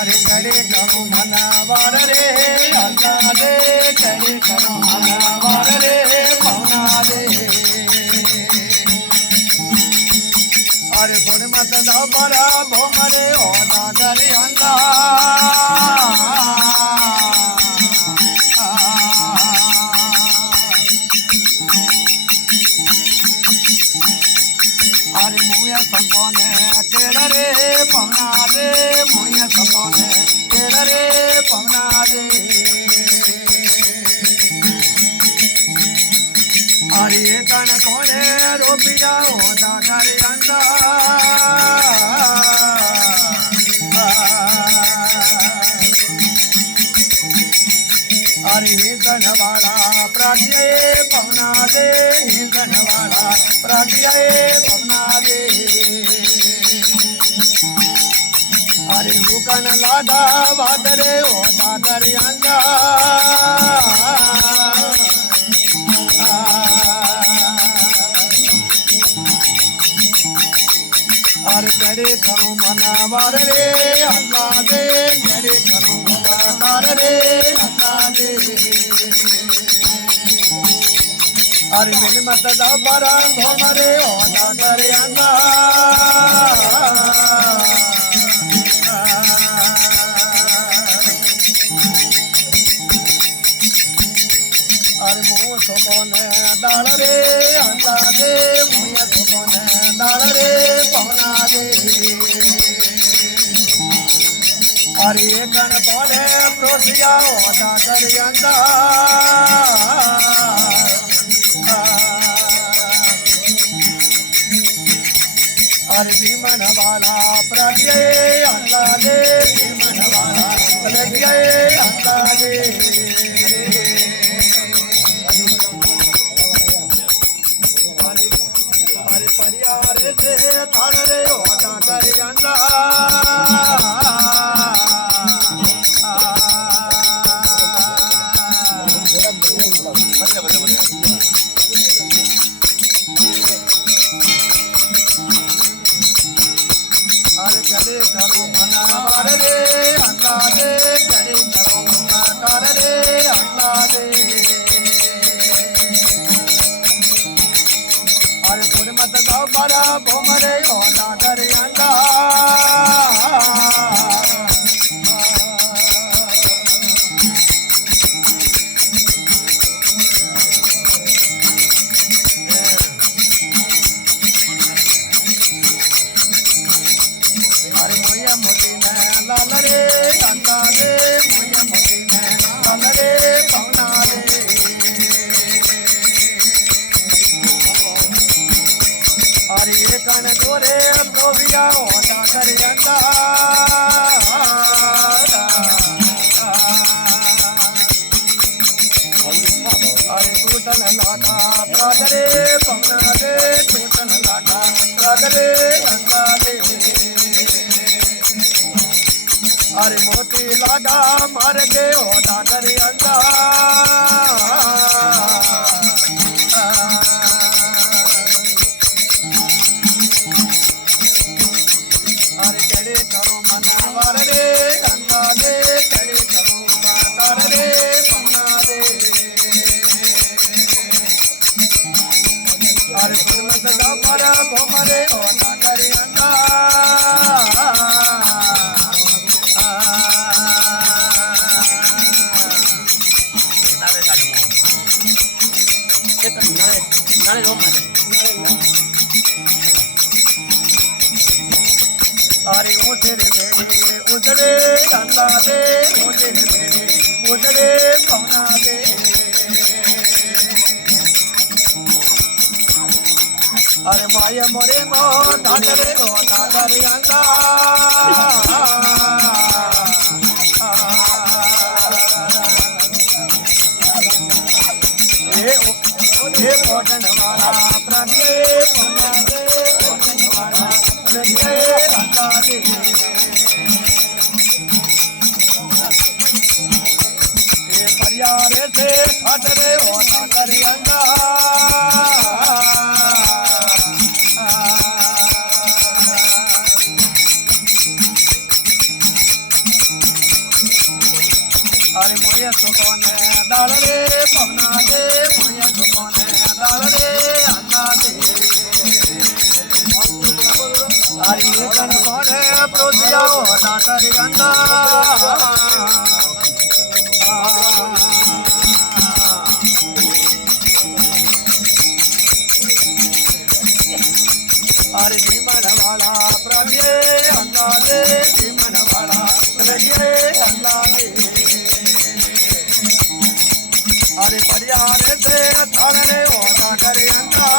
अरे कडे करू मनावर रे अल्ला दे कडे करू मनावर रे पवना दे अरे सोड मत जाओ बरा भोमरे ओदा करे अंदा अरे मुया संपोने केड़ा रे पवना दे मुया संपोने केड़ा रे पवना दे अरे कण कोने रोपिया ओदा करे अंदा अरे गणवाड़ा प्राज्ञे पवना दे गणवाड़ा प्राज्ञे पवना दे अरे मुकन लादा वादरे ओ दादर अंदा अरे करे करो मनावर रे अल्लाह दे करे करो मनावर रे अल्लाह दे अरे मेरे मत दा बरा घोमरे ओ दादर अंदा अरे मुँह सोने डाल रे अल्लाह दे मुँह सोने डाल रे पवना दे अरे गण पौधे प्रोसिया ओदा कर अंदा अरे भीमन वाला प्रज्ञे अल्लाह दे भीमन वाला प्रज्ञे अल्लाह दे अरे परियार से ताड़ रे ओदा कर अंदा अरे करे करो मनावर रे अल्लाह दे करे करो मनावर रे अल्लाह दे अरे थोड़े मत जाओ बड़ा भोमरे ओदा करे अंदा अरे मोया मोती ने लाल रे अंदा दे मोया मोती ने लाल रे पवना दे अरे ये कण गोरे गोबिया ओदा करे अंदा अरे टूटन लाटा प्रागरे पवना दे टूटन लाटा प्रागरे अंदा दे अरे मोती लागा मार के ओदा करे अंदा अरे करे करो मनावर रे अंदा दे करे करो मनावर रे पवना दे अरे सुनत जा पर भोमरे ओदा करे अंदा अरे तेरे मेरे उजड़े अल्लाह दे तेरे मेरे उजड़े पवना दे अरे माया मोरे मो दादरे ओ दादर अंदा ये पोटन वाला प्रभु पवना दे पोटन वाला प्रभु अल्लाह दे ये परियार से खटरे ओ दादर अंदा अरे मोये सुकोने दाळ रे पवना दे मोये सुकोने दाळ रे अंदा दे अरे एकन कोणे प्रोजिया दातर अंदा अरे जीवन वाला प्रभे अंदा दे जीवन वाला प्रभे अंदा दे अरे परियारे से थारे होता करे अंदा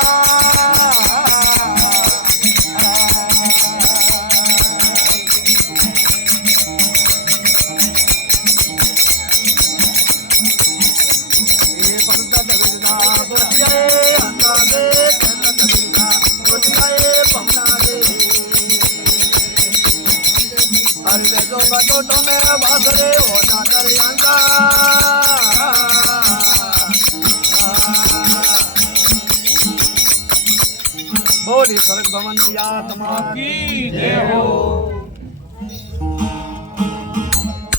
ये पंत दविना बोलिए अंदा दे पंत दविना बोलिए पवना दे अरे जो बटोटो में बासरे होता करे अंदा बोली स्वर्ग भवन की आत्मा की जय हो।